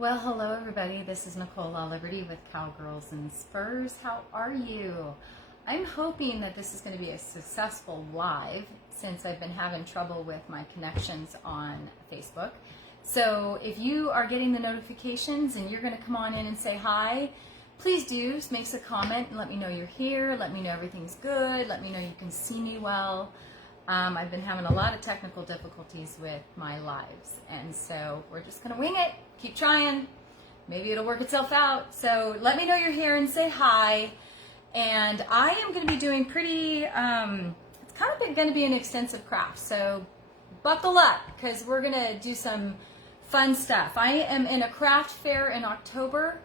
Well, hello everybody. This is Nicole Law Liberty with Cowgirls and Spurs. How are you? I'm hoping that this is going to be a successful live since I've been having trouble with my connections on Facebook. So if you are getting the notifications and you're going to come on in and say hi, please do. Just make a comment and let me know you're here. Let me know everything's good. Let me know you can see me well. I've been having a lot of technical difficulties with my lives, and so we're just going to wing it. Keep trying. Maybe it'll work itself out. So let me know you're here and say hi. And I am going to be doing pretty, it's kind of going to be an extensive craft. So buckle up because we're going to do some fun stuff. I am in a craft fair in October.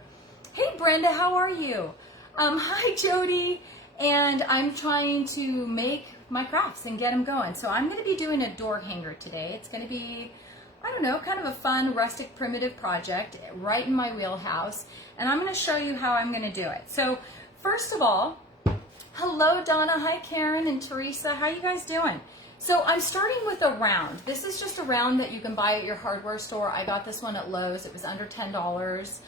Hey Brenda, how are you? Hi Jody. And I'm trying to make my crafts and get them going. So I'm going to be doing a door hanger today. It's going to be, I don't know, kind of a fun, rustic, primitive project right in my wheelhouse. And I'm going to show you how I'm going to do it. So first of all, hello Donna, hi Karen and Teresa, how you guys doing? So I'm starting with a round. This is just a round that you can buy at your hardware store. I got this one at Lowe's. It was under $10.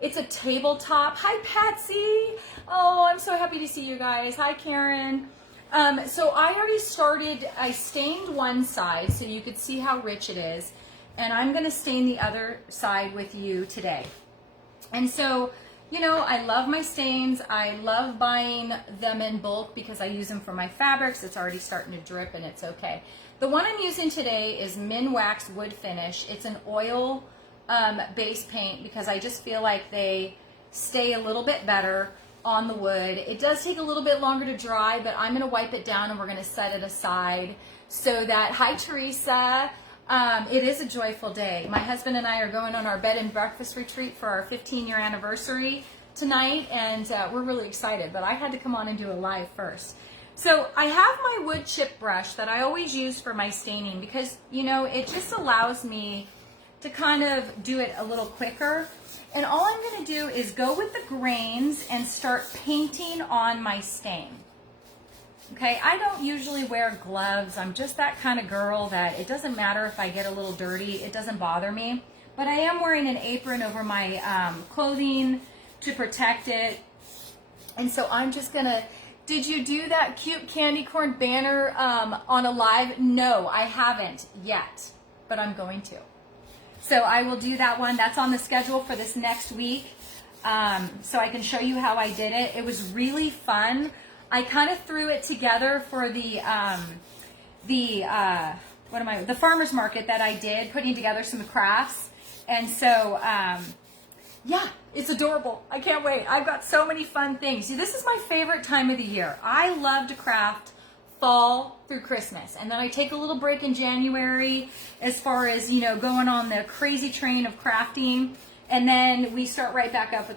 It's a tabletop. Hi Patsy. Oh, I'm so happy to see you guys. Hi Karen. So I already started, I stained one side so you could see how rich it is, and I'm going to stain the other side with you today. And so, you know, I love my stains. I love buying them in bulk because I use them for my fabrics. It's already starting to drip and it's okay. The one I'm using today is Minwax Wood Finish. It's an oil base paint because I just feel like they stay a little bit better on the wood. It does take a little bit longer to dry, but I'm going to wipe it down and we're going to set it aside so that, hi Teresa, it is a joyful day. My husband and I are going on our bed and breakfast retreat for our 15-year anniversary tonight, and we're really excited, but I had to come on and do a live first. So I have my wood chip brush that I always use for my staining because, you know, it just allows me to kind of do it a little quicker. And all I'm going to do is go with the grains and start painting on my stain. Okay, I don't usually wear gloves. I'm just that kind of girl that it doesn't matter if I get a little dirty. It doesn't bother me. But I am wearing an apron over my clothing to protect it. And so I'm just going to, did you do that cute candy corn banner on a live? No, I haven't yet, but I'm going to. So I will do that one. That's on the schedule for this next week. So I can show you how I did it. It was really fun. I kind of threw it together for the farmer's market that I did, putting together some crafts. And so, yeah, it's adorable. I can't wait. I've got so many fun things. See, this is my favorite time of the year. I love to craft fall through Christmas, and then I take a little break in January as far as, you know, going on the crazy train of crafting, and then we start right back up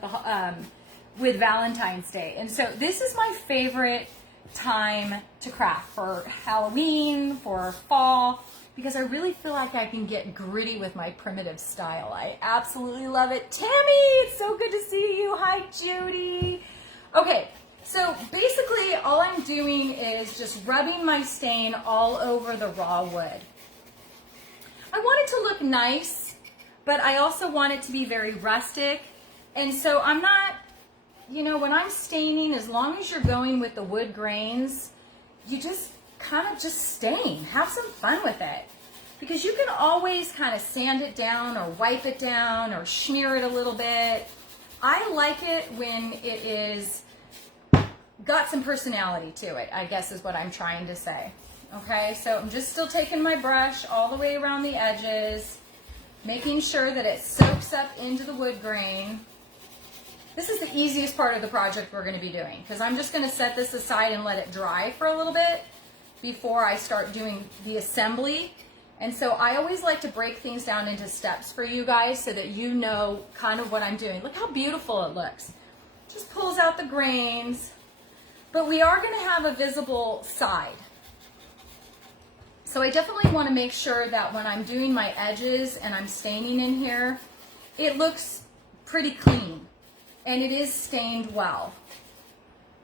with Valentine's Day. And so this is my favorite time to craft for Halloween, for fall, because I really feel like I can get gritty with my primitive style. I absolutely love it. Tammy, it's so good to see you. Hi Judy. Okay, so basically all I'm doing is just rubbing my stain all over the raw wood. I want it to look nice, but I also want it to be very rustic. And so I'm not, you know, when I'm staining, as long as you're going with the wood grains, you just kind of just stain. Have some fun with it. Because you can always kind of sand it down or wipe it down or smear it a little bit. I like it when it is got some personality to it, I guess is what I'm trying to say. Okay, so I'm just still taking my brush all the way around the edges, making sure that it soaks up into the wood grain. This is the easiest part of the project we're going to be doing because I'm just going to set this aside and let it dry for a little bit before I start doing the assembly. And so I always like to break things down into steps for you guys so that you know kind of what I'm doing. Look how beautiful it looks. Just pulls out the grains. But we are going to have a visible side. So I definitely want to make sure that when I'm doing my edges and I'm staining in here, it looks pretty clean. And it is stained well.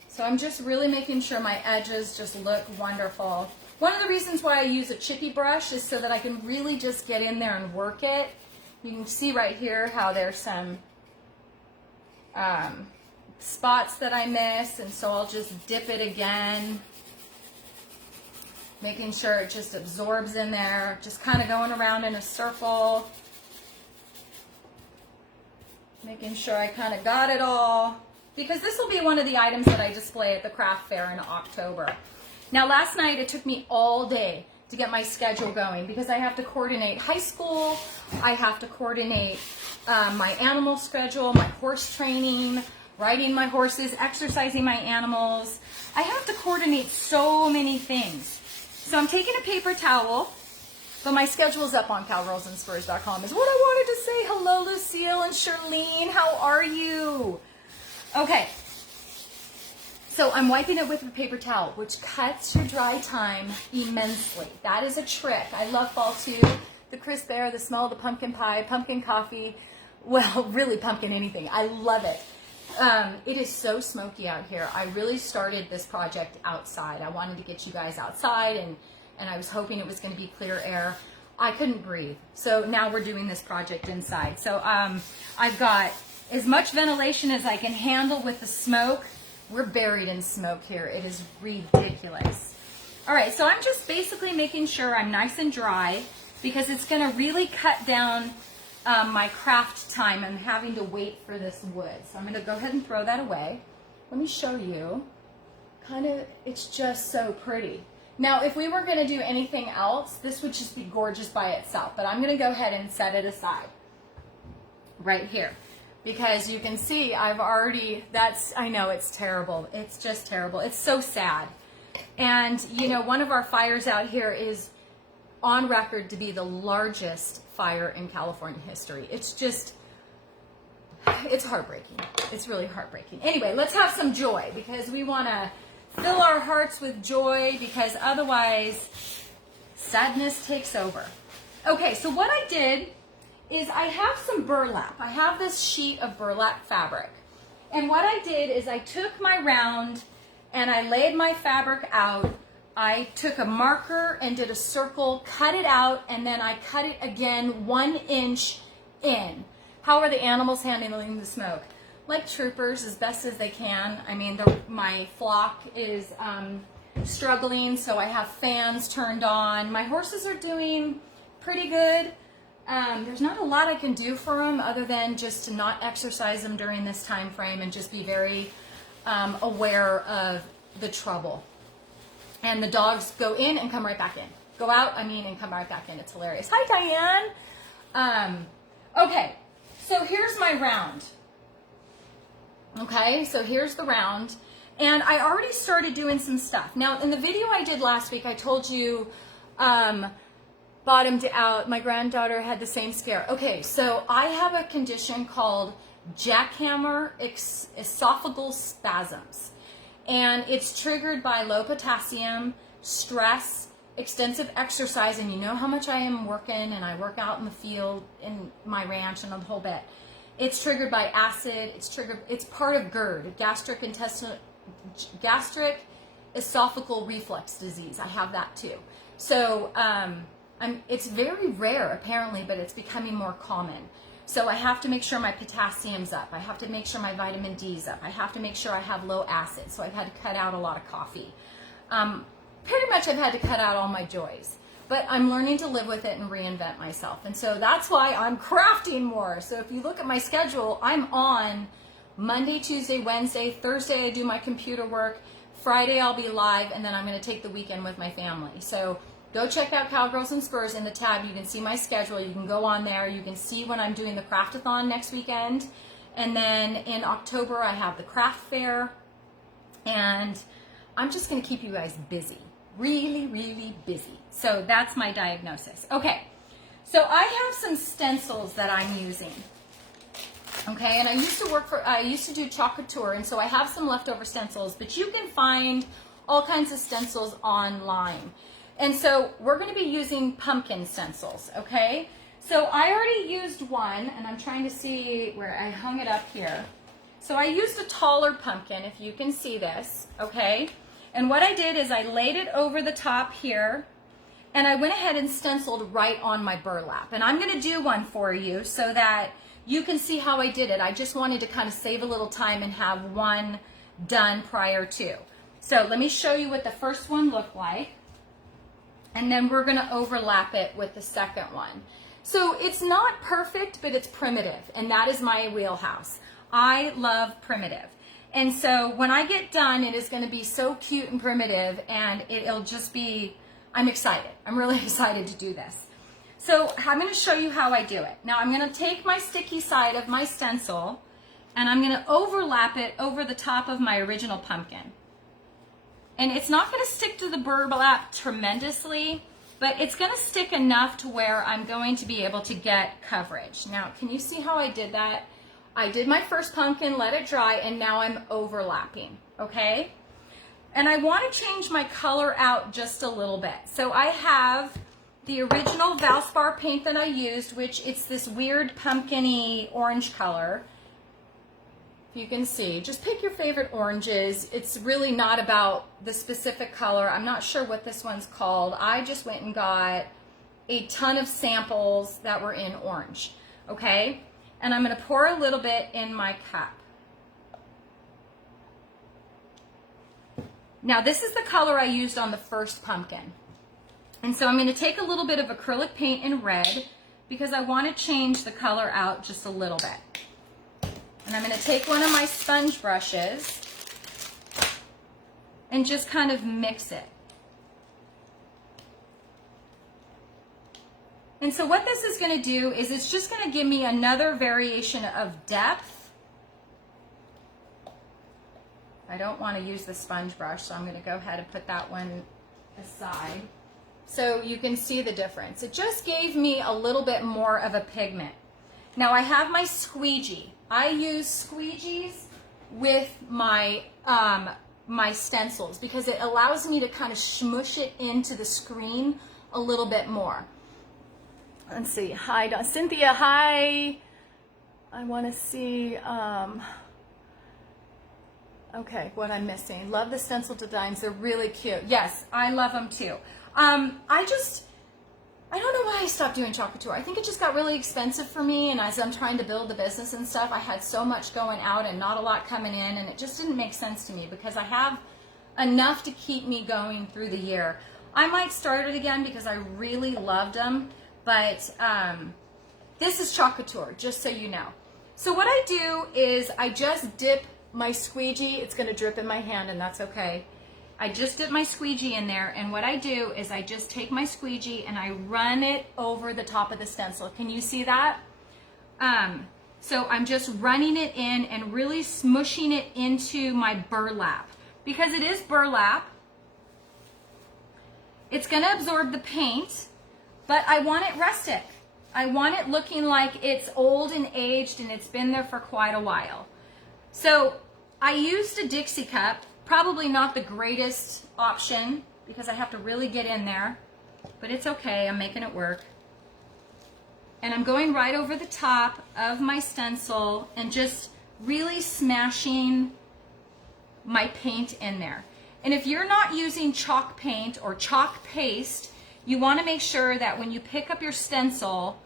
So I'm just really making sure my edges just look wonderful. One of the reasons why I use a chippy brush is so that I can really just get in there and work it You can see right here how there's some spots that I missed, and so I'll just dip it again, making sure it just absorbs in there, just kind of going around in a circle, making sure I kind of got it all, because this will be one of the items that I display at the craft fair in October. Now, last night it took me all day to get my schedule going because I have to coordinate high school, I have to coordinate my animal schedule, my horse training, riding my horses, exercising my animals. I have to coordinate so many things. So I'm taking a paper towel, but my schedule's up on cowgirlsandspurs.com is what I wanted to say. Hello, Lucille and Charlene. How are you? Okay. So I'm wiping it with a paper towel, which cuts your dry time immensely. That is a trick. I love fall too. The crisp air, the smell of the pumpkin pie, pumpkin coffee. Well, really pumpkin anything. I love it. It is so smoky out here. I really started this project outside. I wanted to get you guys outside, and I was hoping it was going to be clear air. I couldn't breathe. So now we're doing this project inside. So I've got as much ventilation as I can handle with the smoke. We're buried in smoke here. It is ridiculous. All right, so I'm just basically making sure I'm nice and dry because it's going to really cut down my craft time and having to wait for this wood. So I'm going to go ahead and throw that away. Let me show you. It's just so pretty. Now, if we were going to do anything else, this would just be gorgeous by itself. But I'm going to go ahead and set it aside right here. Because you can see I've already, I know it's terrible. It's just terrible. It's so sad. And, you know, one of our fires out here is on record to be the largest fire in California history. It's just, it's heartbreaking. It's really heartbreaking. Anyway, let's have some joy because we want to fill our hearts with joy because otherwise sadness takes over. Okay, so what I did is I have some burlap. I have this sheet of burlap fabric. And what I did is I took my round and I laid my fabric out. I took a marker and did a circle, cut it out, and then I cut it again 1 inch in. How are the animals handling the smoke? Like troopers, as best as they can. I mean, my flock is struggling, so I have fans turned on. My horses are doing pretty good. There's not a lot I can do for them other than just to not exercise them during this time frame and just be very aware of the trouble. And the dogs go in and come right back in. Go out, and come right back in. It's hilarious. Hi, Diane. Okay, so here's my round. Okay, so here's the round. And I already started doing some stuff. Now, in the video I did last week, I told you bottomed out. My granddaughter had the same scare. Okay, so I have a condition called jackhammer esophageal spasms. And it's triggered by low potassium, stress, extensive exercise, and you know how much I am working, and I work out in the field, in my ranch, and the whole bit. It's triggered by acid. It's part of GERD, gastric esophageal reflux disease. I have that too. So it's very rare apparently, but it's becoming more common. So I have to make sure my potassium's up. I have to make sure my vitamin D's up. I have to make sure I have low acid. So I've had to cut out a lot of coffee. Pretty much I've had to cut out all my joys. But I'm learning to live with it and reinvent myself. And so that's why I'm crafting more. So if you look at my schedule, I'm on Monday, Tuesday, Wednesday, Thursday I do my computer work. Friday I'll be live, and then I'm going to take the weekend with my family. So go check out Cowgirls and Spurs in the tab. You can see my schedule. You can go on there. You can see when I'm doing the craftathon next weekend. And then in October, I have the craft fair. And I'm just going to keep you guys busy. Really, really busy. So that's my diagnosis. Okay. So I have some stencils that I'm using. Okay. And I used to do chocolate tour. And so I have some leftover stencils. But you can find all kinds of stencils online. And so we're going to be using pumpkin stencils, okay? So I already used one, and I'm trying to see where I hung it up here. So I used a taller pumpkin, if you can see this, okay? And what I did is I laid it over the top here, and I went ahead and stenciled right on my burlap. And I'm gonna do one for you so that you can see how I did it. I just wanted to kind of save a little time and have one done prior to. So let me show you what the first one looked like, and then we're gonna overlap it with the second one. So it's not perfect, but it's primitive, and that is my wheelhouse. I love primitive. And so when I get done, it is gonna be so cute and primitive, and it'll just be, I'm excited. I'm really excited to do this. So I'm gonna show you how I do it. Now I'm gonna take my sticky side of my stencil, and I'm gonna overlap it over the top of my original pumpkin. And it's not gonna stick to the burlap tremendously, but it's gonna stick enough to where I'm going to be able to get coverage. Now, can you see how I did that? I did my first pumpkin, let it dry, and now I'm overlapping, okay? And I wanna change my color out just a little bit. So I have the original Valspar paint that I used, which it's this weird pumpkin-y orange color. You can see, just pick your favorite oranges. It's really not about the specific color. I'm not sure what this one's called. I just went and got a ton of samples that were in orange, okay? And I'm gonna pour a little bit in my cup. Now this is the color I used on the first pumpkin. And so I'm gonna take a little bit of acrylic paint in red because I wanna change the color out just a little bit. And I'm gonna take one of my sponge brushes and just kind of mix it. And so what this is gonna do is it's just gonna give me another variation of depth. I don't wanna use the sponge brush, so I'm gonna go ahead and put that one aside. So you can see the difference. It just gave me a little bit more of a pigment. Now I have my squeegee. I use squeegees with my my stencils because it allows me to kind of smush it into the screen a little bit more. Let's see. Hi, Cynthia. Hi. I want to see. Okay, what I'm missing. Love the stencil designs. They're really cute. Yes, I love them too. I don't know why I stopped doing chocolate tour. I think it just got really expensive for me, and as I'm trying to build the business and stuff, I had so much going out and not a lot coming in, and it just didn't make sense to me because I have enough to keep me going through the year. I might start it again because I really loved them, but this is chocolate tour, just so you know. So what I do is I just dip my squeegee. It's going to drip in my hand, and that's okay. I just dip my squeegee in there, and what I do is I just take my squeegee and I run it over the top of the stencil. Can you see that? So I'm just running it in and really smushing it into my burlap. Because it is burlap, it's going to absorb the paint, but I want it rustic. I want it looking like it's old and aged and it's been there for quite a while. So I used a Dixie cup. Probably not the greatest option because I have to really get in there, but it's okay, I'm making it work. And I'm going right over the top of my stencil and just really smashing my paint in there. And if you're not using chalk paint or chalk paste, you want to make sure that when you pick up your stencil,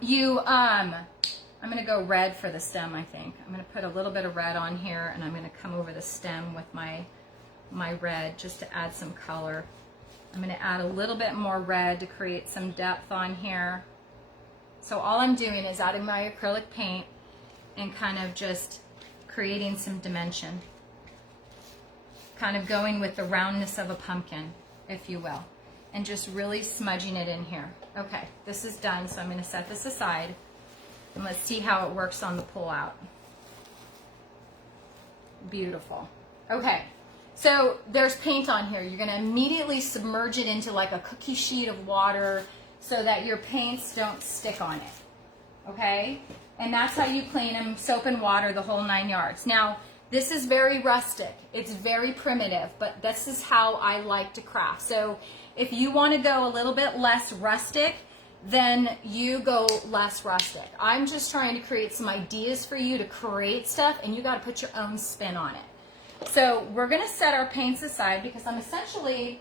you I'm going to go red for the stem, I think. I'm going to put a little bit of red on here, and I'm going to come over the stem with my red just to add some color. I'm going to add a little bit more red to create some depth on here. So all I'm doing is adding my acrylic paint and kind of just creating some dimension. Kind of going with the roundness of a pumpkin, if you will. And just really smudging it in here. Okay, this is done, so I'm going to set this aside. And let's see how it works on the pull out. Beautiful. Okay, so there's paint on here. You're gonna immediately submerge it into like a cookie sheet of water so that your paints don't stick on it, okay? And that's how you clean them, soap and water, the whole 9 yards. Now, this is very rustic. It's very primitive, but this is how I like to craft. So if you wanna go a little bit less rustic, then you go less rustic. I'm just trying to create some ideas for you to create stuff, and you got to put your own spin on it. So we're going to set our paints aside because I'm essentially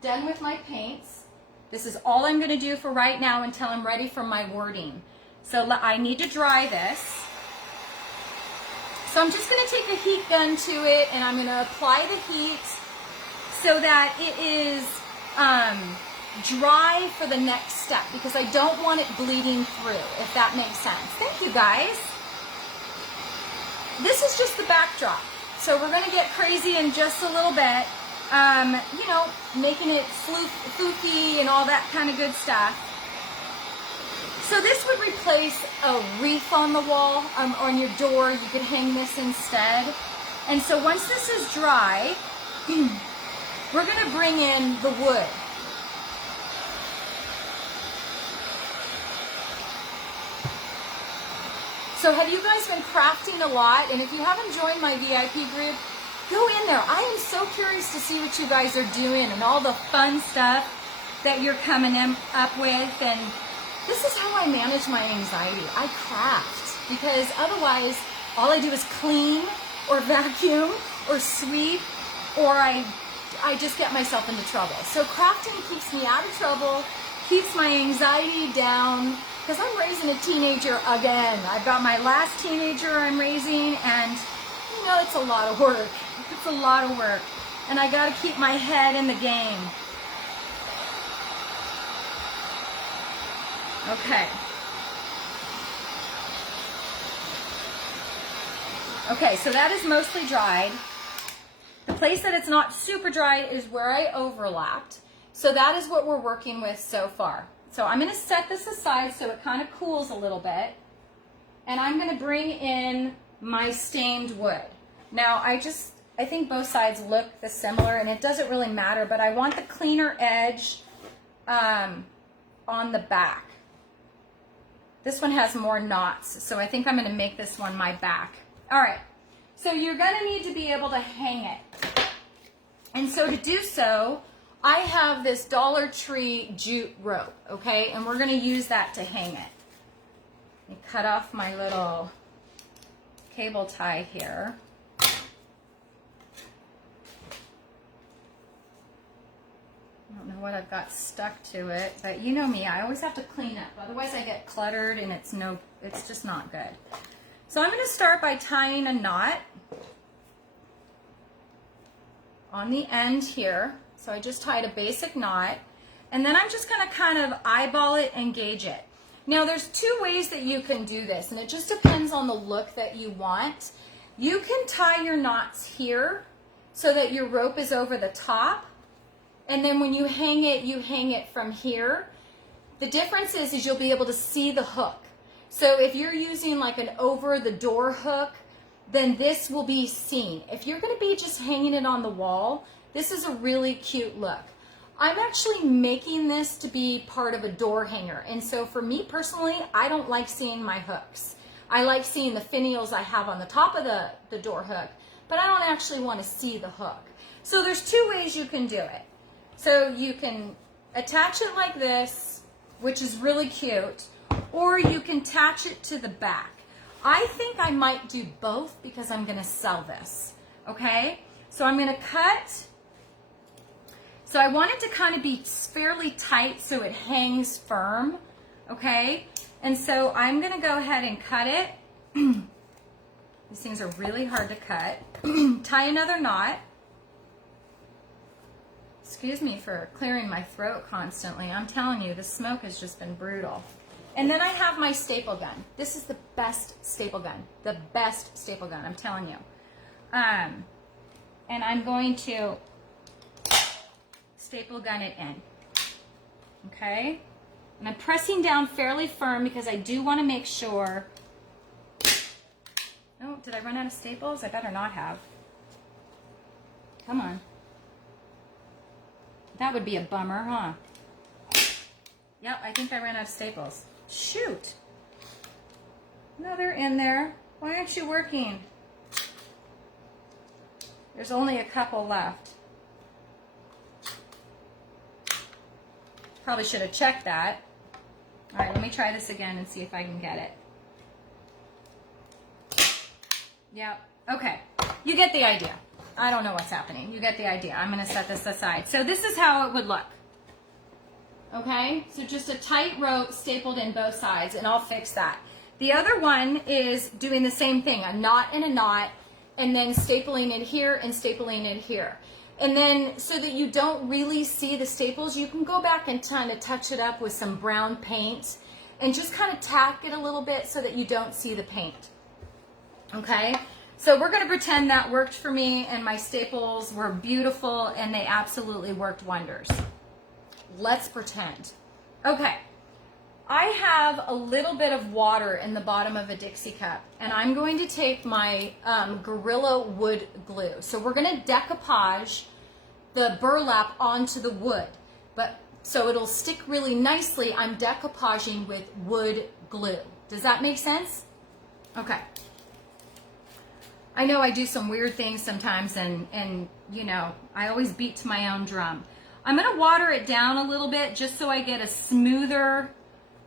done with my paints. This is all I'm going to do for right now until I'm ready for my wording. So I need to dry this. So I'm just going to take a heat gun to it, and I'm going to apply the heat so that it is dry for the next step, because I don't want it bleeding through, if that makes sense. Thank you, guys. This is just the backdrop. So we're going to get crazy in just a little bit, you know, making it floofy and all that kind of good stuff. So this would replace a wreath on the wall, on your door. You could hang this instead. And so once this is dry, we're going to bring in the wood. So have you guys been crafting a lot? And if you haven't joined my VIP group, go in there. I am so curious to see what you guys are doing and all the fun stuff that you're coming up with. And this is how I manage my anxiety. I craft, because otherwise all I do is clean or vacuum or sweep, or I just get myself into trouble. So crafting keeps me out of trouble, keeps my anxiety down, because I'm raising a teenager again. I've got my last teenager I'm raising, and you know, it's a lot of work. It's a lot of work. And I got to keep my head in the game. Okay. Okay, so that is mostly dried. The place that it's not super dry is where I overlapped. So that is what we're working with so far. So I'm going to set this aside so it kind of cools a little bit. And I'm going to bring in my stained wood. Now I think both sides look similar, and it doesn't really matter, but I want the cleaner edge on the back. This one has more knots, so I think I'm going to make this one my back. All right, so you're going to need to be able to hang it. And so to do so, I have this Dollar Tree jute rope, okay? And we're going to use that to hang it. Let me cut off my little cable tie here. I don't know what I've got stuck to it, but you know me, I always have to clean up. Otherwise I get cluttered and it's just not good. So I'm going to start by tying a knot on the end here. So I just tied a basic knot, and then I'm just going to kind of eyeball it and gauge it. Now there's two ways that you can do this, and it just depends on the look that you want. You can tie your knots here so that your rope is over the top, and then when you hang it from here. The difference is you'll be able to see the hook. So if you're using like an over the door hook, then this will be seen. If you're going to be just hanging it on the wall, this is a really cute look. I'm actually making this to be part of a door hanger. And so for me personally, I don't like seeing my hooks. I like seeing the finials I have on the top of the door hook, but I don't actually want to see the hook. So there's two ways you can do it. So you can attach it like this, which is really cute, or you can attach it to the back. I think I might do both because I'm going to sell this, okay? So I'm going to cut. So I want it to kind of be fairly tight so it hangs firm, okay? And so I'm going to go ahead and cut it. These things are really hard to cut. Tie another knot. Excuse me for clearing my throat constantly. I'm telling you, the smoke has just been brutal. And then I have my staple gun. This is the best staple gun. The best staple gun, I'm telling you. And I'm going to staple gun it in. Okay? And I'm pressing down fairly firm because I do want to make sure. Oh, did I run out of staples? I better not have. Come on. That would be a bummer, huh? Yep, I think I ran out of staples. Shoot. No, they're in there. Why aren't you working? There's only a couple left. Probably should have checked that. All right, let me try this again and see if I can get it. Yep, okay. You get the idea. I don't know what's happening. You get the idea. I'm going to set this aside. So this is how it would look. Okay, so just a tight rope stapled in both sides, and I'll fix that. The other one is doing the same thing, a knot and a knot, and then stapling it here and stapling it here. And then so that you don't really see the staples, you can go back and kind of touch it up with some brown paint and just kind of tack it a little bit so that you don't see the paint. Okay, so we're going to pretend that worked for me and my staples were beautiful and they absolutely worked wonders. Let's pretend. Okay, I have a little bit of water in the bottom of a Dixie cup, and I'm going to take my Gorilla wood glue. So we're going to decoupage the burlap onto the wood, but so it'll stick really nicely. I'm decoupaging with wood glue. Does that make sense? Okay. I know I do some weird things sometimes, and you know, I always beat to my own drum. I'm going to water it down a little bit just so I get a smoother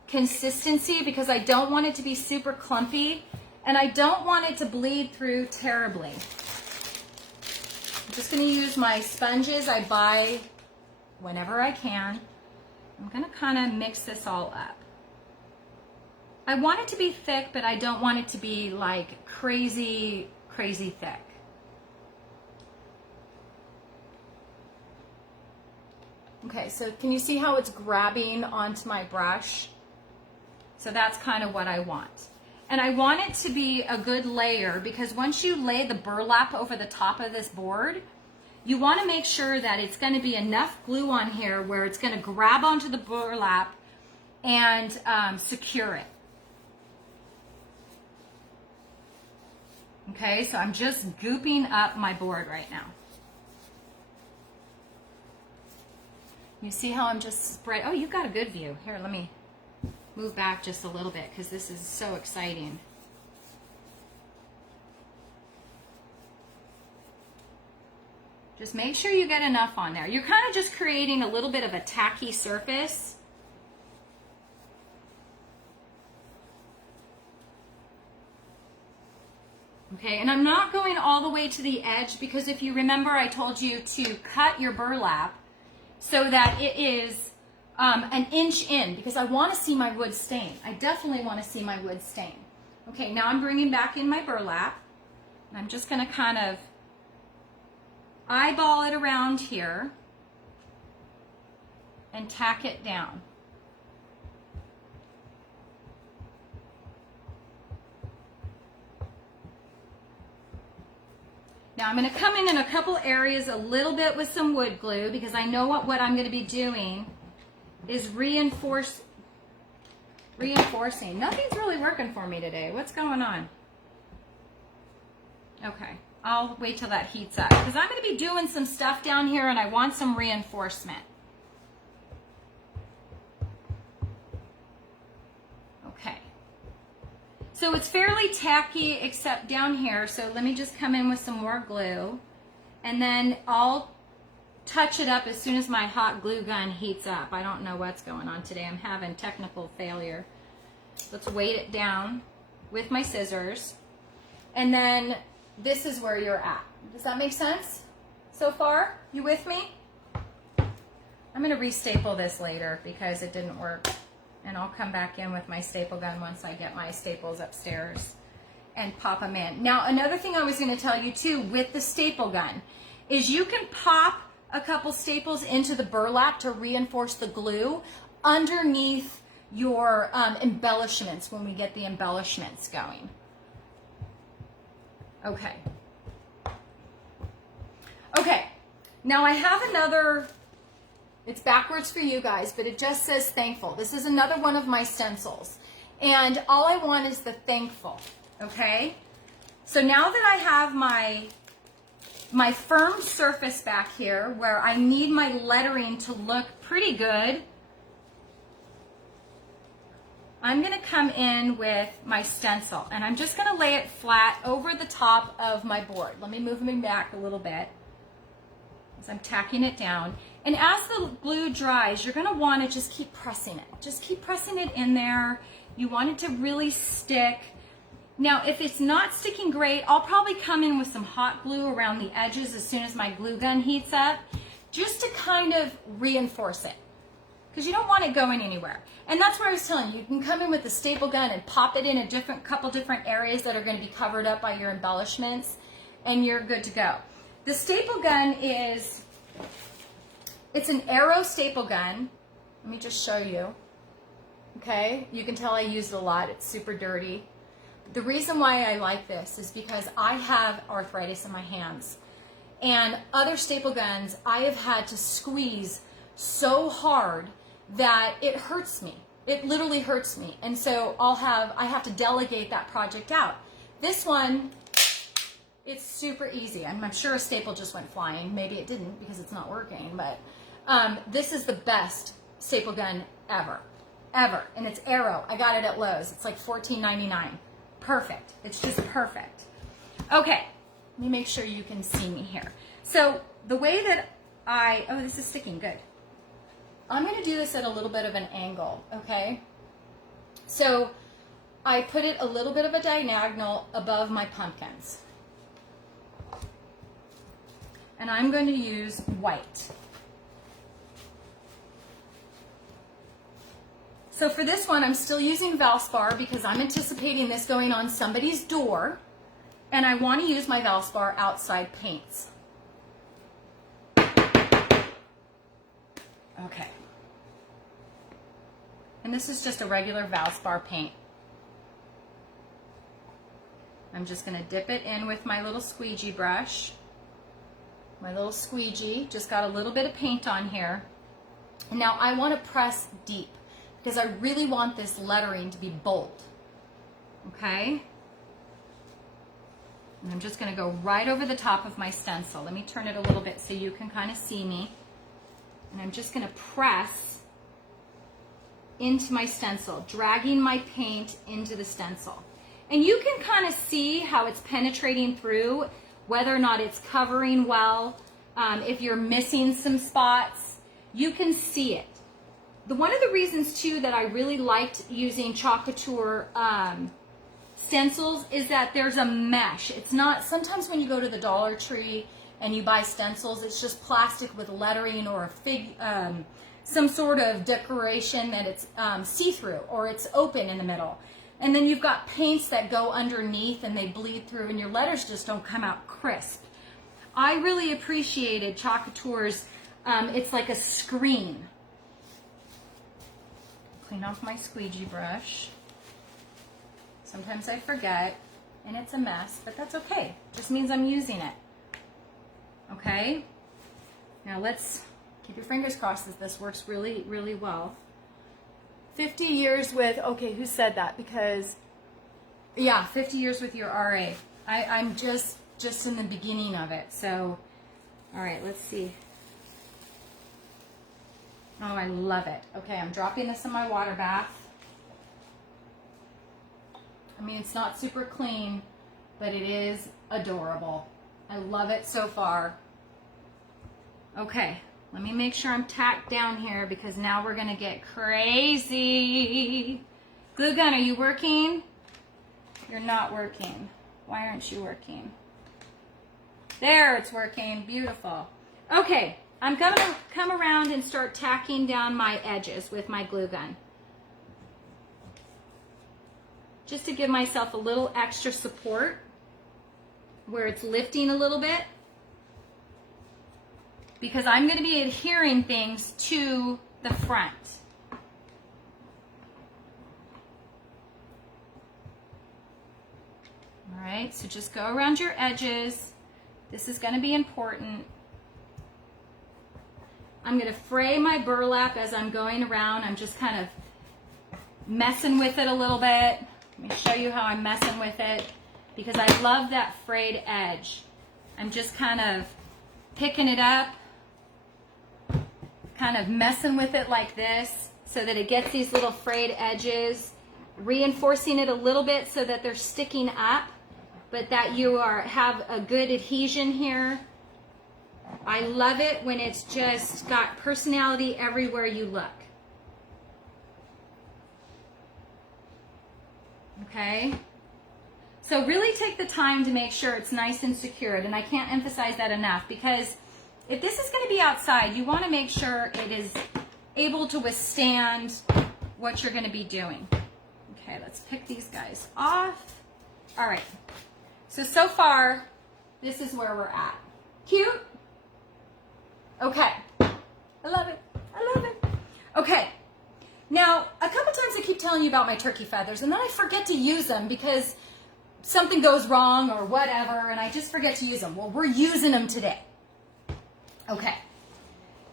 consistency, because I don't want it to be super clumpy and I don't want it to bleed through terribly. I'm just going to use my sponges I buy whenever I can. I'm going to kind of mix this all up. I want it to be thick, but I don't want it to be like crazy thick. Okay, so can you see how it's grabbing onto my brush? So that's kind of what I want. And I want it to be a good layer, because once you lay the burlap over the top of this board, you want to make sure that it's going to be enough glue on here where it's going to grab onto the burlap and secure it. Okay, so I'm just gooping up my board right now. You see how I'm just spread? Oh, you've got a good view. Here, let me move back just a little bit because this is so exciting. Just make sure you get enough on there. You're kind of just creating a little bit of a tacky surface. Okay, and I'm not going all the way to the edge, because if you remember, I told you to cut your burlap so that it is an inch in, because I want to see my wood stain. I definitely want to see my wood stain. Okay, now I'm bringing back in my burlap. And I'm just going to kind of eyeball it around here and tack it down. Now I'm going to come in a couple areas a little bit with some wood glue, because I know what I'm going to be doing is reinforcing. Nothing's really working for me today. What's going on? Okay, I'll wait till that heats up, because I'm going to be doing some stuff down here and I want some reinforcement. Okay. So it's fairly tacky except down here, so let me just come in with some more glue, and then I'll touch it up as soon as my hot glue gun heats up. I don't know what's going on today. I'm having technical failure. Let's weight it down with my scissors, and then this is where you're at. Does that make sense so far? You with me? I'm going to restaple this later because it didn't work. And I'll come back in with my staple gun once I get my staples upstairs and pop them in. Now, another thing I was going to tell you too with the staple gun is you can pop a couple staples into the burlap to reinforce the glue underneath your embellishments when we get the embellishments going. Okay. Okay, now I have another. It's backwards for you guys, but it just says thankful. This is another one of my stencils. And all I want is the thankful, okay? So now that I have my firm surface back here where I need my lettering to look pretty good, I'm gonna come in with my stencil, and I'm just gonna lay it flat over the top of my board. Let me move me back a little bit as I'm tacking it down. And as the glue dries, you're gonna wanna just keep pressing it. Just keep pressing it in there. You want it to really stick. Now, if it's not sticking great, I'll probably come in with some hot glue around the edges as soon as my glue gun heats up, just to kind of reinforce it, because you don't want it going anywhere. And that's what I was telling you. You can come in with a staple gun and pop it in a couple different areas that are going to be covered up by your embellishments, and you're good to go. The staple gun it's an Arrow staple gun. Let me just show you. Okay, you can tell I use it a lot. It's super dirty. The reason why I like this is because I have arthritis in my hands, and other staple guns I have had to squeeze so hard that it hurts me. It literally hurts me, and so I have to delegate that project out. This one, it's super easy. I'm sure a staple just went flying. Maybe it didn't because it's not working, but this is the best staple gun ever, and it's Arrow. I got it at Lowe's. It's like $14.99. Perfect. It's just perfect. Okay, let me make sure you can see me here. So the way that oh, this is sticking good. I'm going to do this at a little bit of an angle, okay? So I put it a little bit of a diagonal above my pumpkins. And I'm going to use white. So for this one, I'm still using Valspar because I'm anticipating this going on somebody's door, and I want to use my Valspar outside paints. Okay. And this is just a regular Valspar paint. I'm just going to dip it in with my little squeegee brush. My little squeegee, just got a little bit of paint on here. And now I want to press deep, because I really want this lettering to be bold, okay? And I'm just gonna go right over the top of my stencil. Let me turn it a little bit so you can kind of see me. And I'm just gonna press into my stencil, dragging my paint into the stencil. And you can kind of see how it's penetrating through, whether or not it's covering well. If you're missing some spots, you can see it. One of the reasons too that I really liked using Chalk Couture stencils is that there's a mesh. It's not, sometimes when you go to the Dollar Tree and you buy stencils, it's just plastic with lettering or a some sort of decoration that it's see-through or it's open in the middle. And then you've got paints that go underneath and they bleed through and your letters just don't come out crisp. I really appreciated Chalk Couture's, it's like a screen. Clean off my squeegee brush. Sometimes I forget and it's a mess, but that's okay. Just means I'm using it. Okay? Now let's keep your fingers crossed that this works really, really well. 50 years with, okay, who said that? Because, yeah, 50 years with your RA. I'm just in the beginning of it. So, all right, let's see. Oh, I love it. Okay, I'm dropping this in my water bath. I mean, it's not super clean, but it is adorable. I love it so far. Okay, let me make sure I'm tacked down here because now we're gonna get crazy. Glue gun, are you working? You're not working. Why aren't you working? There, it's working. Beautiful. Okay. I'm going to come around and start tacking down my edges with my glue gun. Just to give myself a little extra support where it's lifting a little bit. Because I'm going to be adhering things to the front. All right, so just go around your edges. This is going to be important. I'm going to fray my burlap as I'm going around. I'm just kind of messing with it a little bit. Let me show you how I'm messing with it because I love that frayed edge. I'm just kind of picking it up, kind of messing with it like this so that it gets these little frayed edges, reinforcing it a little bit so that they're sticking up, but that you have a good adhesion here. I love it when it's just got personality everywhere you look. Okay? So really take the time to make sure it's nice and secured, and I can't emphasize that enough, because if this is going to be outside, you want to make sure it is able to withstand what you're going to be doing. Okay, let's pick these guys off. All right, so far, this is where we're at. Cute? Okay, I love it, I love it. Okay, now a couple times I keep telling you about my turkey feathers, and then I forget to use them because something goes wrong or whatever, and I just forget to use them. Well, we're using them today. Okay,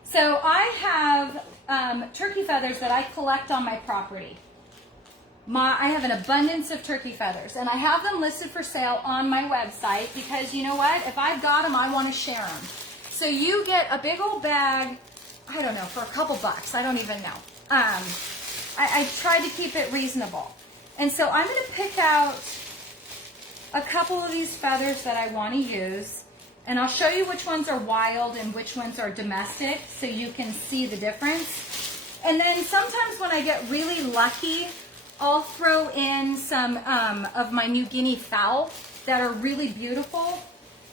so I have turkey feathers that I collect on my property. I have an abundance of turkey feathers, and I have them listed for sale on my website because you know what? If I've got them, I want to share them. So you get a big old bag, I don't know, for a couple bucks. I don't even know. I try to keep it reasonable. And so I'm going to pick out a couple of these feathers that I want to use, and I'll show you which ones are wild and which ones are domestic so you can see the difference. And then sometimes when I get really lucky, I'll throw in some of my New Guinea fowl that are really beautiful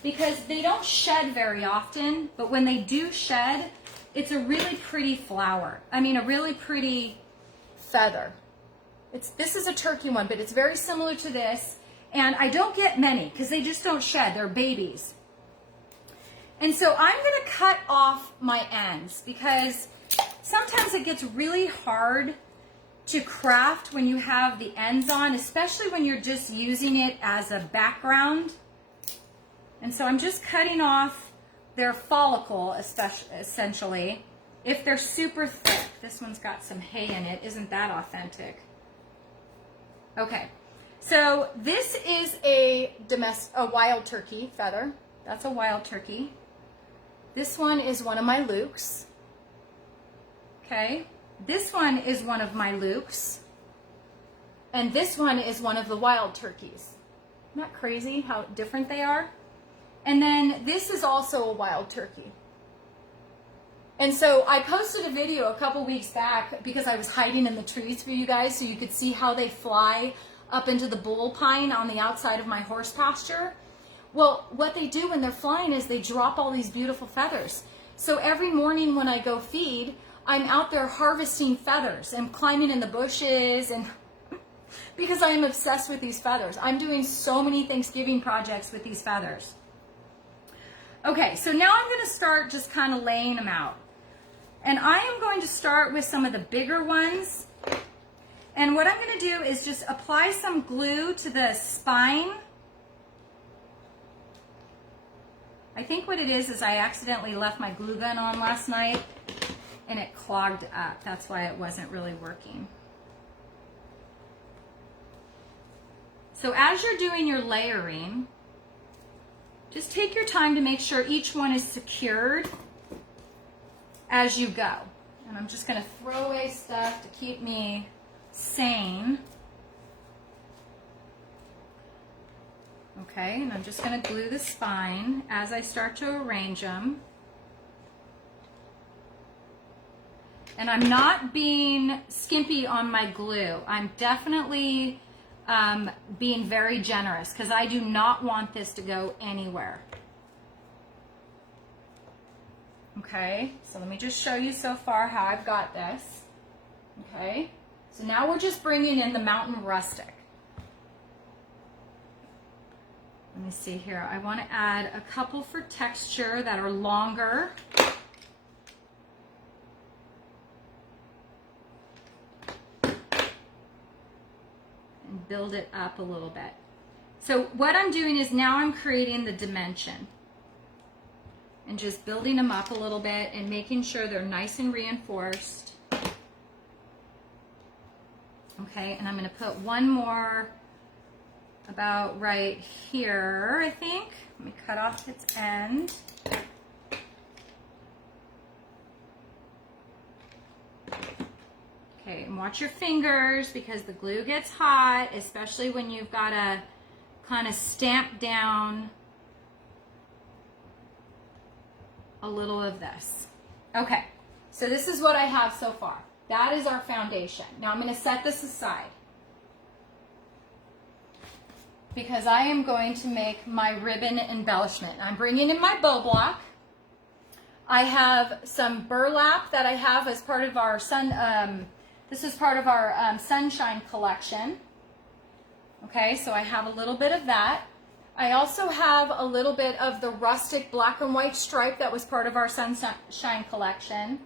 because they don't shed very often, but when they do shed, it's a really pretty flower. I mean, a really pretty feather. This is a turkey one, but it's very similar to this. And I don't get many because they just don't shed. They're babies. And so I'm going to cut off my ends because sometimes it gets really hard to craft when you have the ends on, especially when you're just using it as a background. And so I'm just cutting off their follicle, essentially. If they're super thick, this one's got some hay in it. Isn't that authentic? Okay. So this is a wild turkey feather. That's a wild turkey. This one is one of my lukes. Okay. This one is one of my lukes. And this one is one of the wild turkeys. Isn't that crazy how different they are? And then this is also a wild turkey. And so I posted a video a couple weeks back because I was hiding in the trees for you guys so you could see how they fly up into the bull pine on the outside of my horse pasture. Well, what they do when they're flying is they drop all these beautiful feathers. So every morning when I go feed, I'm out there harvesting feathers and climbing in the bushes, and because I am obsessed with these feathers. I'm doing so many Thanksgiving projects with these feathers. Okay, so now I'm going to start just kind of laying them out. And I am going to start with some of the bigger ones. And what I'm going to do is just apply some glue to the spine. I think what it is I accidentally left my glue gun on last night and it clogged up. That's why it wasn't really working. So as you're doing your layering, just take your time to make sure each one is secured as you go. And I'm just going to throw away stuff to keep me sane. Okay, and I'm just going to glue the spine as I start to arrange them. And I'm not being skimpy on my glue. I'm definitely being very generous because I do not want this to go anywhere. Okay, so let me just show you so far how I've got this. Okay, so now we're just bringing in the Mountain Rustic. Let me see here. I want to add a couple for texture that are longer. And build it up a little bit. So what I'm doing is now I'm creating the dimension. And just building them up a little bit and making sure they're nice and reinforced. Okay, and I'm going to put one more about right here, I think. Let me cut off its end. Okay, and watch your fingers because the glue gets hot, especially when you've got to kind of stamp down a little of this. Okay, so this is what I have so far. That is our foundation. Now I'm going to set this aside. because I am going to make my ribbon embellishment. I'm bringing in my bow block. I have some burlap that I have as part of our this is part of our sunshine collection. Okay, so I have a little bit of that. I also have a little bit of the rustic black and white stripe that was part of our sunshine collection.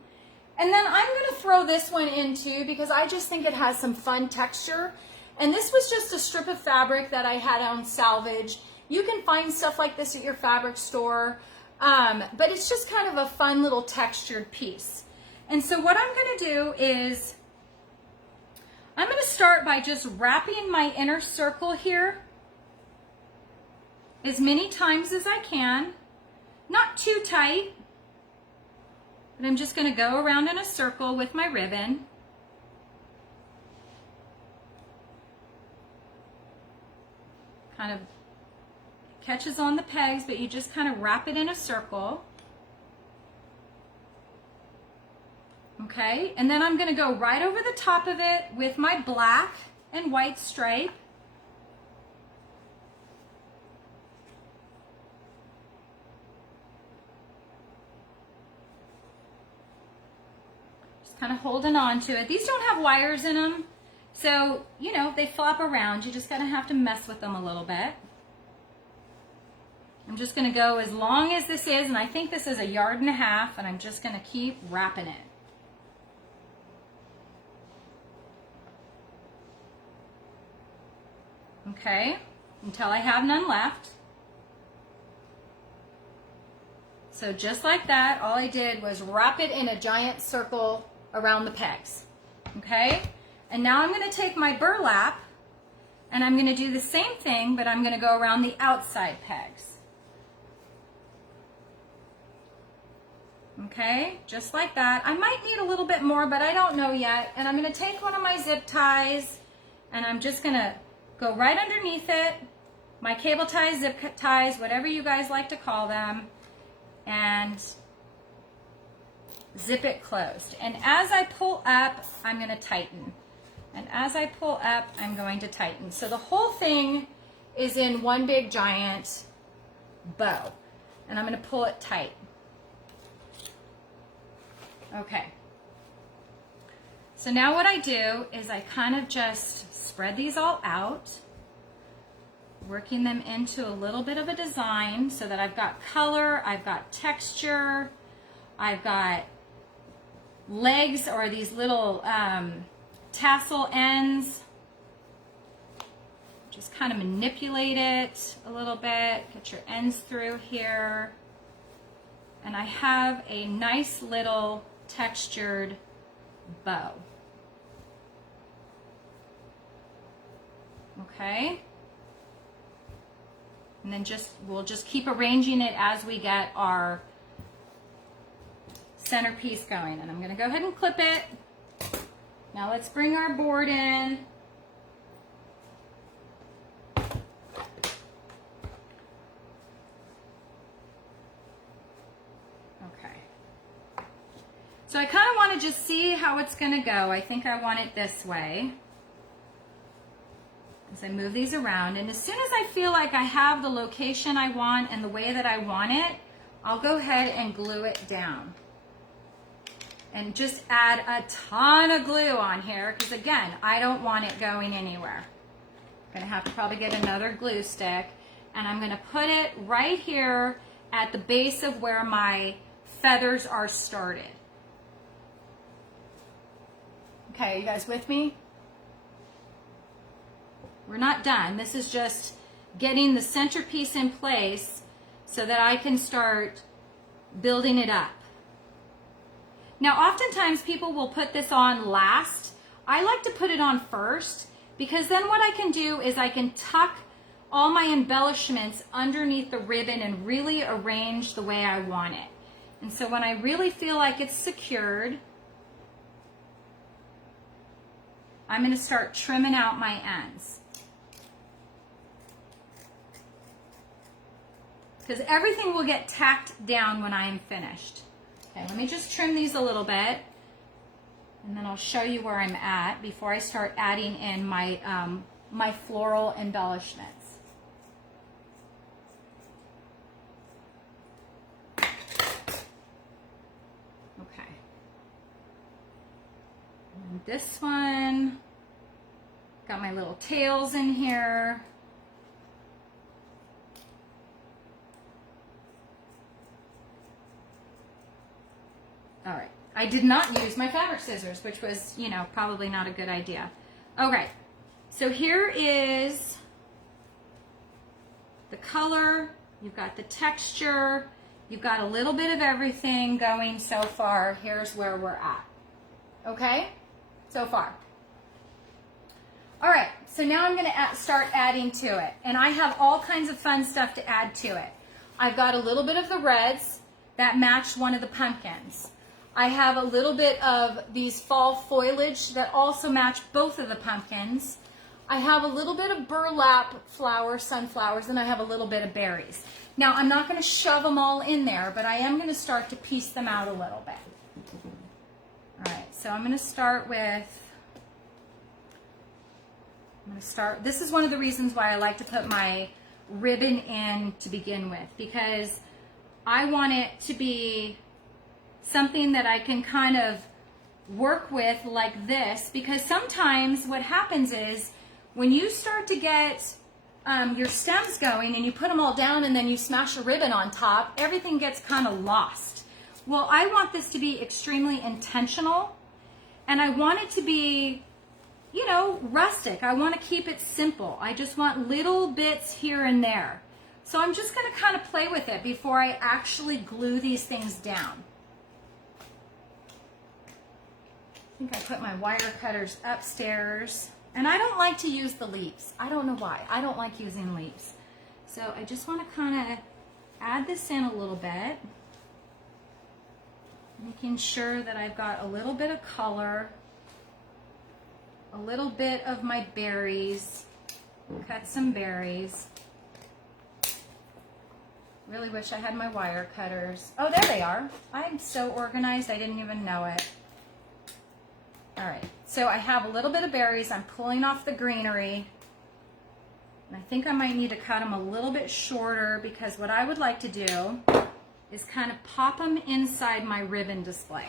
And then I'm going to throw this one in too because I just think it has some fun texture. And this was just a strip of fabric that I had on salvage. You can find stuff like this at your fabric store, but it's just kind of a fun little textured piece. And so what I'm going to do is I'm going to start by just wrapping my inner circle here as many times as I can, not too tight, but I'm just going to go around in a circle with my ribbon. Kind of catches on the pegs, but you just kind of wrap it in a circle. Okay, and then I'm going to go right over the top of it with my black and white stripe. Just kind of holding on to it. These don't have wires in them, so, you know, they flop around. You just kind of have to mess with them a little bit. I'm just going to go as long as this is, and I think this is 1.5 yards, and I'm just going to keep wrapping it. Okay, until I have none left. So just like that, all I did was wrap it in a giant circle around the pegs. Okay, and now I'm going to take my burlap and I'm going to do the same thing, but I'm going to go around the outside pegs. Okay, just like that. I might need a little bit more, but I don't know yet. And I'm going to take one of my zip ties and I'm just going to go right underneath it, my cable ties, zip ties, whatever you guys like to call them, and zip it closed. And as I pull up, I'm going to tighten. And as I pull up, I'm going to tighten. So the whole thing is in one big giant bow. And I'm going to pull it tight. Okay. So now what I do is I kind of just spread these all out, working them into a little bit of a design so that I've got color, I've got texture, I've got legs or these little tassel ends. Just kind of manipulate it a little bit, get your ends through here. And I have a nice little textured bow. Okay, and then we'll just keep arranging it as we get our centerpiece going. And I'm going to go ahead and clip it. Now let's bring our board in. Okay, so I kind of want to just see how it's going to go. I think I want it this way. As I move these around, and as soon as I feel like I have the location I want and the way that I want it, I'll go ahead and glue it down. And just add a ton of glue on here, because again, I don't want it going anywhere. I'm gonna have to probably get another glue stick, and I'm gonna put it right here at the base of where my feathers are started. Okay, you guys with me? We're not done. This is just getting the centerpiece in place so that I can start building it up. Now, oftentimes people will put this on last. I like to put it on first because then what I can do is I can tuck all my embellishments underneath the ribbon and really arrange the way I want it. And so when I really feel like it's secured, I'm going to start trimming out my ends. Because everything will get tacked down when I am finished. Okay, let me just trim these a little bit, and then I'll show you where I'm at before I start adding in my, my floral embellishments. this one. Got my little tails in here. All right. I did not use my fabric scissors, which was, you know, probably not a good idea. Okay. So here is the color. You've got the texture. You've got a little bit of everything going so far. Here's where we're at. Okay? So far. All right. So now I'm going to start adding to it. And I have all kinds of fun stuff to add to it. I've got a little bit of the reds that match one of the pumpkins. I have a little bit of these fall foliage that also match both of the pumpkins. I have a little bit of burlap flowers, sunflowers, and I have a little bit of berries. Now, I'm not going to shove them all in there, but I am going to start to piece them out a little bit. All right, so I'm going to start with, this is one of the reasons why I like to put my ribbon in to begin with, because I want it to be something that I can kind of work with like this, because sometimes what happens is when you start to get your stems going and you put them all down and then you smash a ribbon on top, everything gets kind of lost. Well, I want this to be extremely intentional, and I want it to be, you know, rustic. I want to keep it simple. I just want little bits here and there. So I'm just going to kind of play with it before I actually glue these things down. I think I put my wire cutters upstairs, and I don't like to use the leaves. I don't know why. I don't like using leaves. So I just want to kind of add this in a little bit, making sure that I've got a little bit of color, a little bit of my berries, cut some berries. Really wish I had my wire cutters. Oh, there they are. I'm so organized, I didn't even know it. All right, so I have a little bit of berries. I'm pulling off the greenery. And I think I might need to cut them a little bit shorter, because what I would like to do is kind of pop them inside my ribbon display.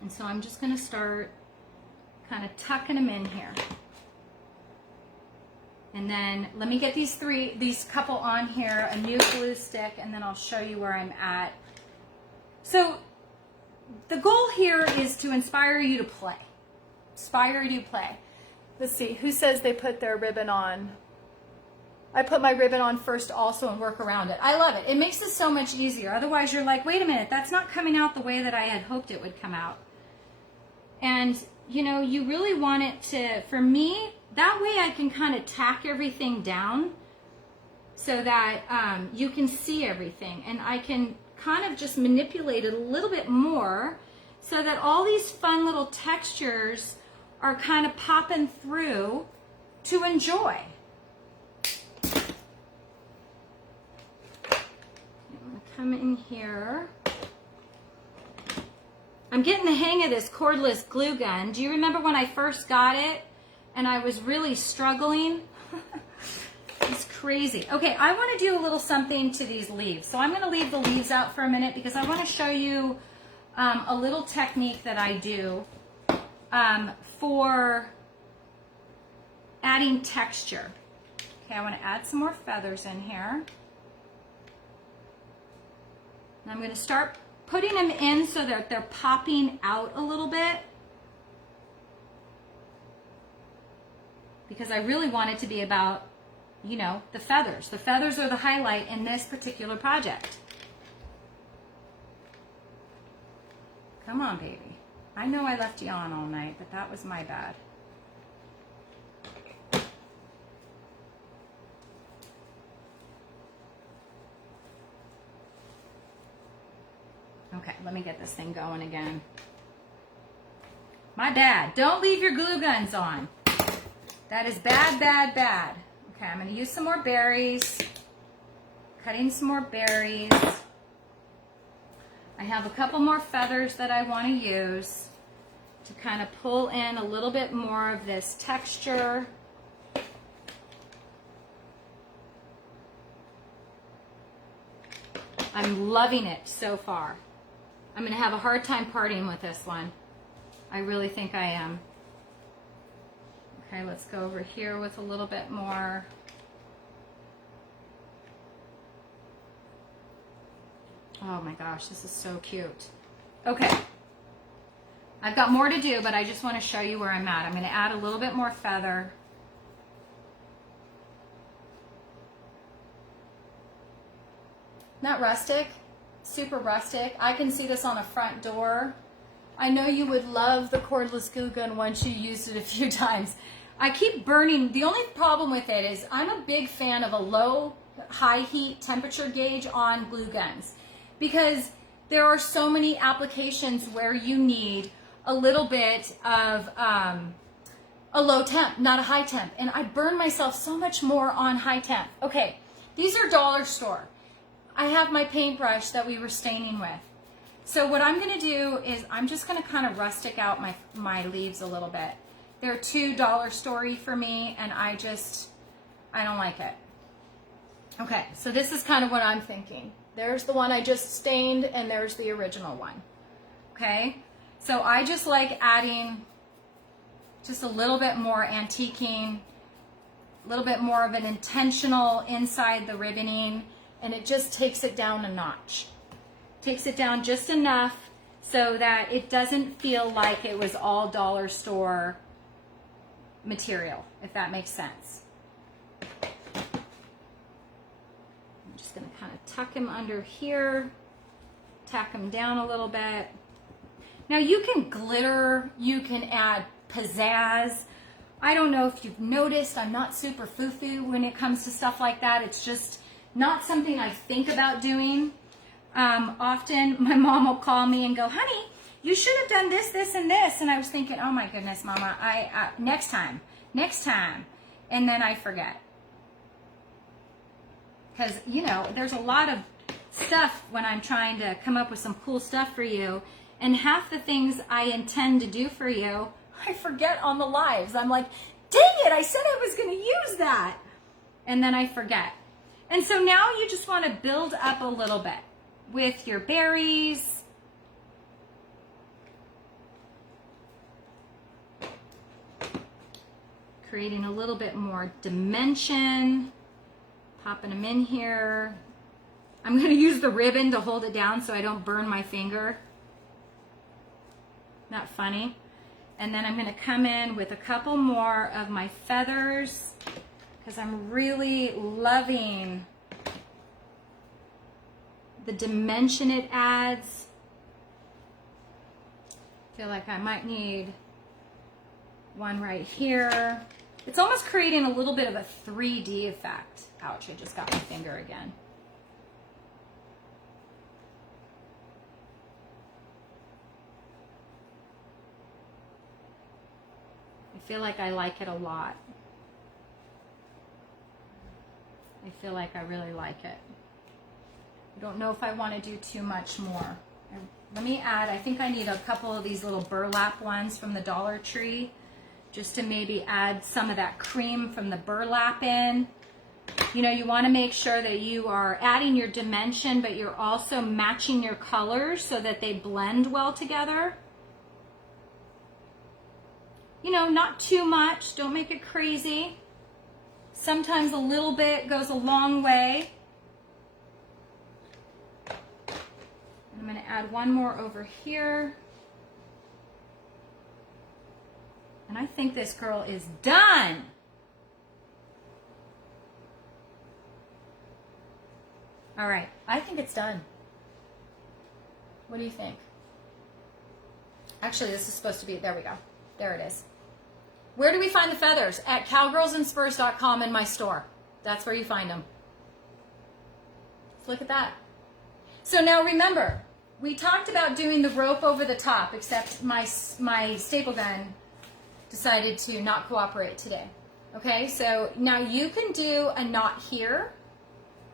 And so I'm just gonna start kind of tucking them in here. And then let me get these couple on here, a new glue stick, and then I'll show you where I'm at. So the goal here is to inspire you to play. Inspire you to play. Let's see, who says they put their ribbon on? I put my ribbon on first also and work around it. I love it. It makes it so much easier. Otherwise you're like, wait a minute, that's not coming out the way that I had hoped it would come out. And you know, you really want it to, for me, that way I can kind of tack everything down so that you can see everything, and I can kind of just manipulate it a little bit more so that all these fun little textures are kind of popping through to enjoy. I'm going to come in here. I'm getting the hang of this cordless glue gun. Do you remember when I first got it and I was really struggling? It's crazy. Okay, I want to do a little something to these leaves. So I'm going to leave the leaves out for a minute because I want to show you a little technique that I do for adding texture. Okay, I want to add some more feathers in here. And I'm going to start putting them in so that they're popping out a little bit, because I really want it to be about, you know, the feathers. The feathers are the highlight in this particular project. Come on, baby. I know I left you on all night, but that was my bad. Okay, let me get this thing going again. My bad. Don't leave your glue guns on. That is bad, bad, bad. Okay, I'm going to use some more berries. Cutting some more berries. I have a couple more feathers that I want to use to kind of pull in a little bit more of this texture. I'm loving it so far. I'm going to have a hard time parting with this one. I really think I am. Okay, let's go over here with a little bit more. Oh my gosh, this is so cute. Okay. I've got more to do, but I just want to show you where I'm at. I'm going to add a little bit more feather. Not rustic, super rustic. I can see this on a front door. I know you would love the cordless glue gun once you used it a few times. I keep burning. The only problem with it is I'm a big fan of a low, high heat temperature gauge on glue guns because there are so many applications where you need a little bit of a low temp, not a high temp. And I burn myself so much more on high temp. Okay, these are dollar store. I have my paintbrush that we were staining with. So what I'm gonna do is I'm just gonna kind of rustic out my leaves a little bit. They're too dollar store-y for me and I don't like it. Okay, so this is kind of what I'm thinking. There's the one I just stained and there's the original one. Okay, so I just like adding just a little bit more antiquing, a little bit more of an intentional inside the ribboning, and it just takes it down a notch. Takes it down just enough so that it doesn't feel like it was all dollar store material, if that makes sense. I'm just going to kind of tuck him under here, tack him down a little bit. Now you can glitter, you can add pizzazz. I don't know if you've noticed, I'm not super foo-foo when it comes to stuff like that. It's just not something I think about doing. Often my mom will call me and go, honey, you should have done this, this, and this. And I was thinking, oh my goodness, Mama, next time. And then I forget. Because, you know, there's a lot of stuff when I'm trying to come up with some cool stuff for you. And half the things I intend to do for you, I forget on the lives. I'm like, dang it, I said I was going to use that. And then I forget. And so now you just want to build up a little bit with your berries. Creating a little bit more dimension. Popping them in here. I'm going to use the ribbon to hold it down so I don't burn my finger. Not funny. And then I'm going to come in with a couple more of my feathers because I'm really loving the dimension it adds. Feel like I might need one right here. It's almost creating a little bit of a 3D effect. Ouch, I just got my finger again. I feel like I like it a lot. I feel like I really like it. I don't know if I want to do too much more. Let me add, I think I need a couple of these little burlap ones from the Dollar Tree, just to maybe add some of that cream from the burlap in. You know, you want to make sure that you are adding your dimension, but you're also matching your colors so that they blend well together. You know, not too much. Don't make it crazy. Sometimes a little bit goes a long way. And I'm going to add one more over here. And I think this girl is done. All right, I think it's done. What do you think? Actually, this is supposed to be, there we go. There it is. Where do we find the feathers? At cowgirlsandspurs.com in my store. That's where you find them. Let's look at that. So now remember, we talked about doing the rope over the top, except my staple gun decided to not cooperate today. Okay, so now you can do a knot here.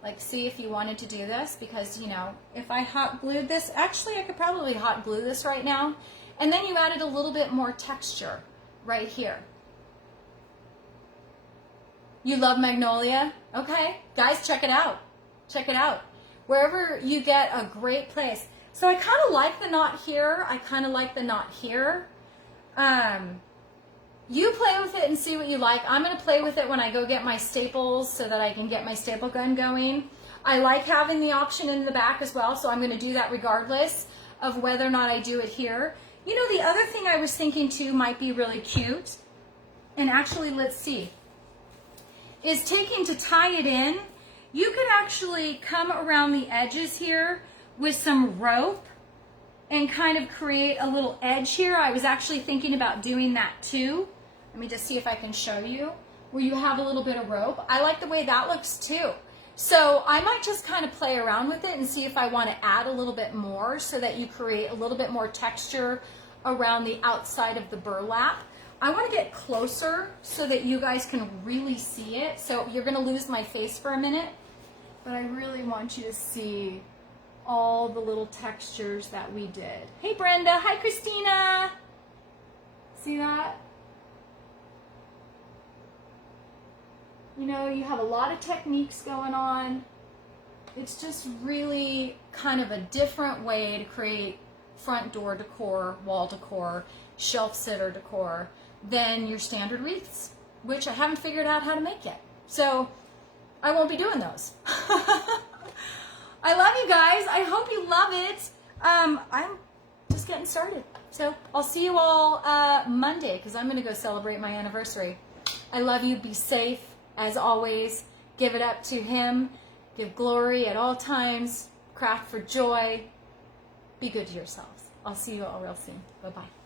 Like, see if you wanted to do this, because, you know, if I hot glued this, actually I could probably hot glue this right now. And then you added a little bit more texture right here. You love magnolia? Okay, guys, check it out. Check it out. Wherever you get a great place. So I kind of like the knot here. I kind of like the knot here. You play with it and see what you like. I'm going to play with it when I go get my staples so that I can get my staple gun going. I like having the option in the back as well, so I'm going to do that regardless of whether or not I do it here. You know, the other thing I was thinking too might be really cute, and actually, let's see, is taking to tie it in. You could actually come around the edges here with some rope and kind of create a little edge here. I was actually thinking about doing that too. Let me just see if I can show you, where you have a little bit of rope. I like the way that looks too. So I might just kind of play around with it and see if I want to add a little bit more so that you create a little bit more texture around the outside of the burlap. I want to get closer so that you guys can really see it. So you're going to lose my face for a minute, but I really want you to see all the little textures that we did. Hey Brenda, hi Christina. See that? You know, you have a lot of techniques going on. It's just really kind of a different way to create front door decor, wall decor, shelf sitter decor than your standard wreaths, which I haven't figured out how to make yet. So I won't be doing those. I love you guys. I hope you love it. I'm just getting started. So I'll see you all Monday, because I'm going to go celebrate my anniversary. I love you. Be safe. As always, give it up to Him. Give glory at all times. Craft for joy. Be good to yourselves. I'll see you all real soon. Bye-bye.